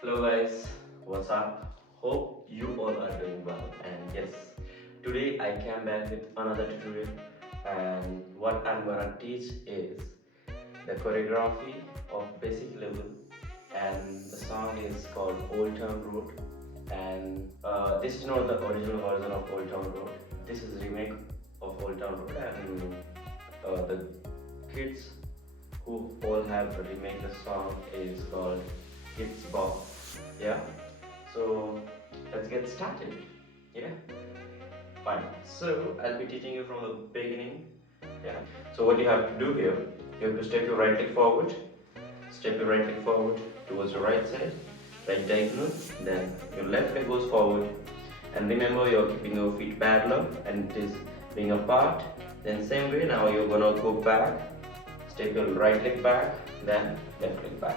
Hello guys, what's up? Hope you all are doing well. And yes, today I came back with another tutorial, and what I'm gonna teach is the choreography of basic level, and the song is called Old Town Road. And this is not the original version of Old Town Road. This is remake of Old Town Road, and the kids who all have remade the song is called Kids Bob. Yeah, so let's get started. Yeah, fine. So I'll be teaching you from the beginning. Yeah, so what you have to do here, you have to step your right leg forward, step your right leg forward towards your right side, right diagonal, then your left leg goes forward, and remember you're keeping your feet parallel and it is being apart. Then same way, now you're gonna go back, step your right leg back, then left leg back.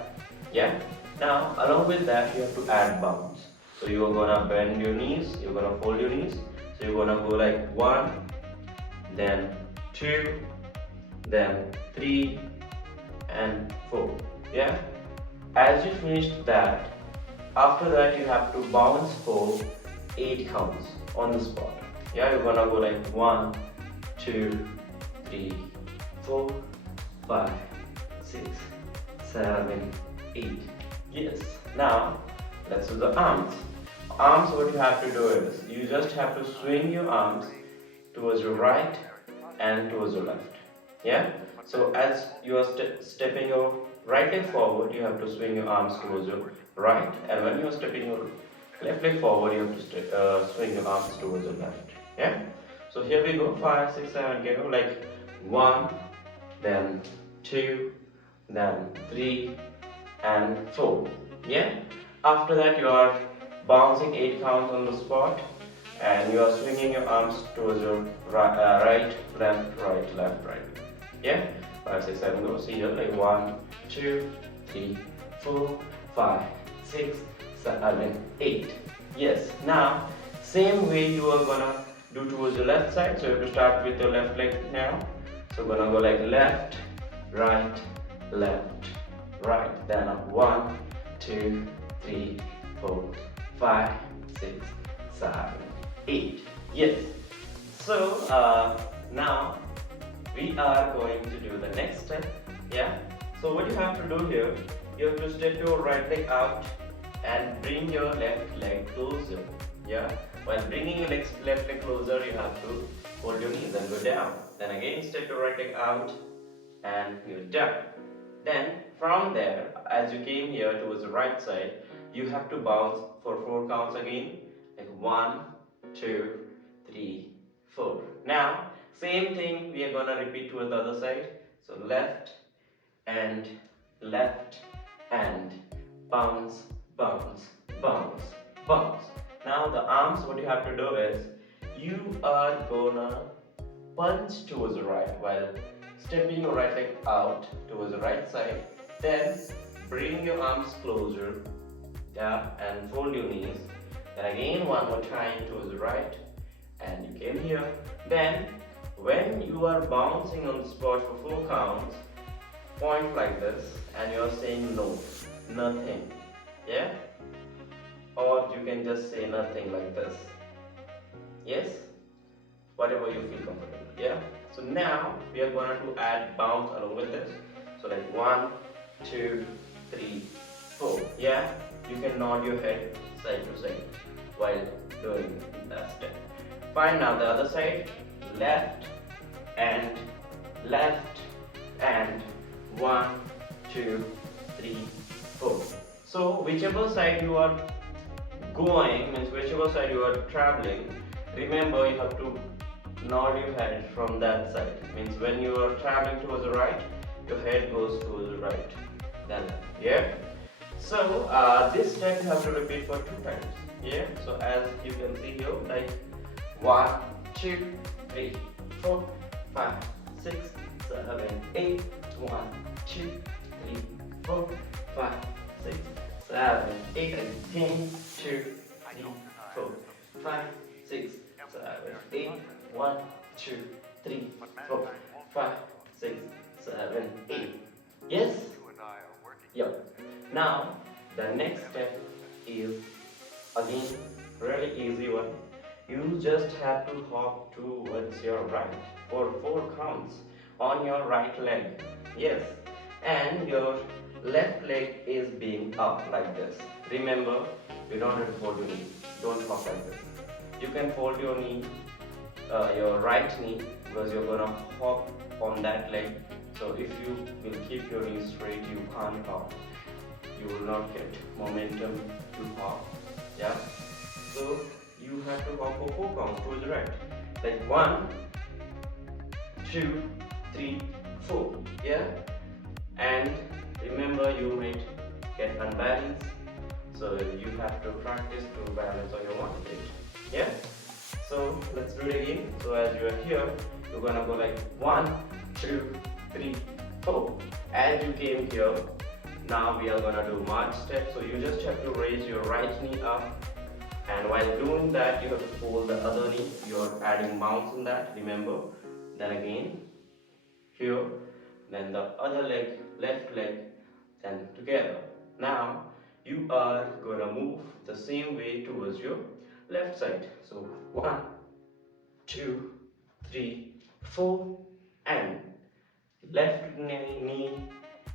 Yeah, now along with that you have to add bounce. So you are gonna bend your knees, you're gonna fold your knees, so you're gonna go like 1, then 2, then 3 and 4. Yeah, as you finished that, after that you have to bounce for 8 counts on the spot. Yeah, you're gonna go like 1, 2, 3, 4, 5, 6, 7, 8. Yes. Now let's do the arms. Arms, what you have to do is you just have to swing your arms towards your right and towards your left. Yeah. So as you are stepping your right leg forward, you have to swing your arms towards your right, and when you are stepping your left leg forward, you have to swing your arms towards your left. Yeah. So here we go. 5, 6, 7. Go like 1, then 2, then 3 and 4. Yeah. After that you are bouncing 8 counts on the spot, and you are swinging your arms towards your right, left, right, left, right. Yeah. 5, 6, 7. Go. See here like 1, 2, 3, 4, 5, 6, 7, 8. Yes. Now same way you are gonna do towards the left side. So you have to start with your left leg now. So gonna go like left, right, left, right. Then 1, 2, 3, 4, 5, 6, 7, 8. Yes. So now we are going to do the next step. Yeah. So what you have to do here, you have to step your right leg out and bring your left leg closer. Yeah. While bringing your left leg closer, you have to hold your knees and go down. Then again step your right leg out and go down. Then from there, as you came here towards the right side, you have to bounce for 4 counts again. Like 1, 2, 3, 4. Now same thing we are gonna repeat towards the other side. So left and left and bounce, bounce, bounce, bounce. Now the arms, what you have to do is you are gonna punch towards the right while stepping your right leg out towards the right side. Then bring your arms closer, yeah, and fold your knees. Then again one more time towards the right, and you came here. Then when you are bouncing on the spot for 4 counts, point like this, and you are saying no, nothing. Yeah, or you can just say nothing like this. Yes, whatever you feel comfortable. Yeah. So now we are going to add bounce along with this. So like 1, 2, 3, 4. Yeah, you can nod your head side to side while doing that step. Fine. Now the other side, left and left and 1, 2, 3, 4. So whichever side you are going, means whichever side you are traveling, remember you have to nod your head from that side. Means when you are traveling towards the right, your head goes towards the right, then left. Yeah. So this step you have to repeat for 2 times. Yeah. So as you can see here, like 1, 2, 3, 4, 5, 6, 7, 8. 1, 2, 3, 4, 5, 6, 7, 8, and 10, 2, 3, 4, 5, 6, 7, 8. 1, 2, 3, 4, 5, 6, 7, 8. Yes? Yep. Now The next step is again really easy one. You just have to hop towards your right for 4 counts on your right leg. Yes, and your left leg is being up like this. Remember, you don't have to fold your knee. Don't hop like this. You can fold your right knee, because you're gonna hop on that leg. So if you will keep your knee straight, you can't hop. You will not get momentum to hop. Yeah. So you have to hop for 4 counts towards the right. Like 1, 2, 3, 4. Yeah. And remember, you might get unbalanced. So you have to practice to balance on your one leg. Yeah. So let's do it again. So as you are here, you're gonna go like 1, 2, 3, 4. As you came here, now we are gonna do march step. So you just have to raise your right knee up, and while doing that, you have to fold the other knee. You're adding mounts in that. Remember. Then again here, then the other leg, left leg, then together. Now you are gonna move the same way towards your left side. So 1, 2, 3, 4, and left knee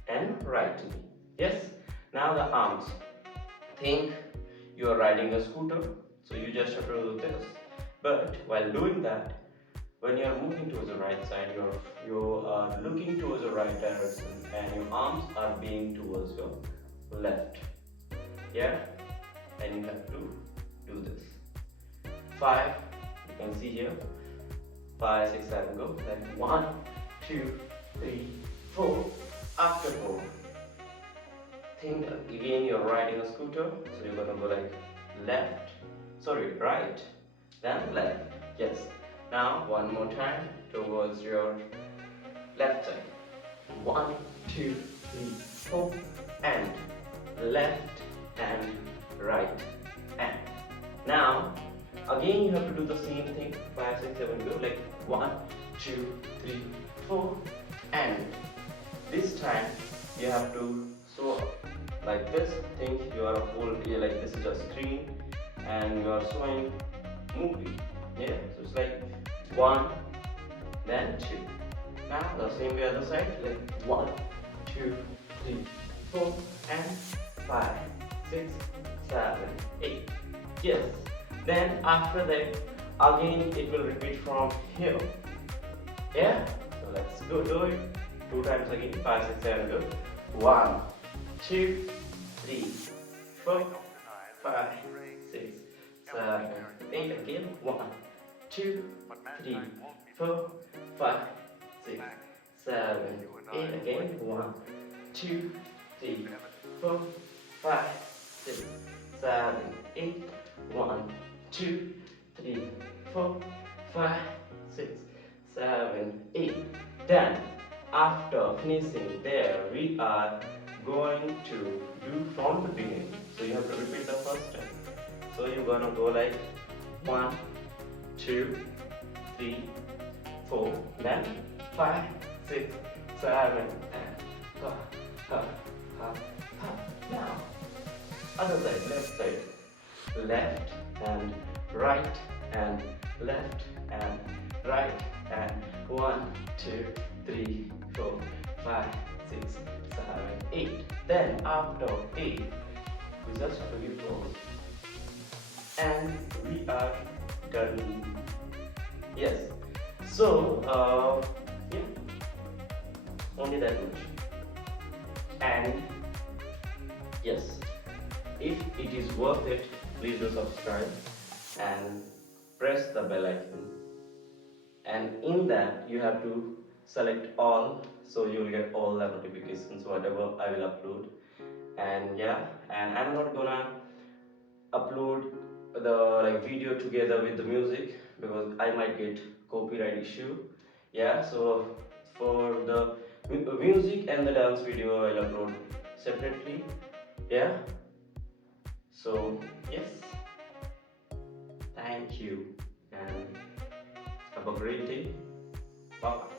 and right knee. Yes. Now the arms. Think you are riding a scooter, so you just have to do this. But while doing that, when you are moving towards the right side, you are looking towards the right direction, and your arms are being towards your left. Yeah, and you have to do this. 5. You can see here. 5, 6, 7. Go. Then 1, 2, 3, 4. After 4. Think again you're riding a scooter, so you're gonna go like right, then left. Yes. Now one more time towards your left side. 1, 2, 3, 4, and left and right. And now again you have to do the same thing. 5, 6, 7. Go like 1, 2, 3, 4, and this time you have to sew like this. Think you are like this is a screen, and you are showing movie. Yeah, so it's like 1, then 2. Now the same way other side, like 1, 2, 3, 4, and 5, 6, 7, 8. Yes. Then after that, again it will repeat from here. Yeah. So let's go do it 2 times again. 5, 6, 7. Go. 1, 2, 3, 4, 5, 6, 7, 8. Again. 1, 2, 3, 4, 5, 6, 7, 8. Again. 1, 2, 3, 4, 5, 6, 7, 8. 1, 2, 3, 4, 5, 6, 7, 8. Then after finishing there, we are going to do from the beginning. So you have to repeat the first step. So you're gonna go like 1, 2, 3, 4, then 5, 6, 7, and ha, ha, ha, ha. Now other side, left side. Left and right and left and right, and 1, 2, 3, 4, 5, 6, 7, 8. Then after 8, we just have to give pause, and we are done. Yes. So yeah, only that much. And yes, if it is worth it, please do subscribe and press the bell icon, and in that you have to select all, so you will get all the notifications whatever I will upload. And yeah, and I'm not gonna upload the video together with the music, because I might get copyright issue. Yeah, so for the music and the dance video I'll upload separately. Yeah. So yes, thank you and have a great day. Bye.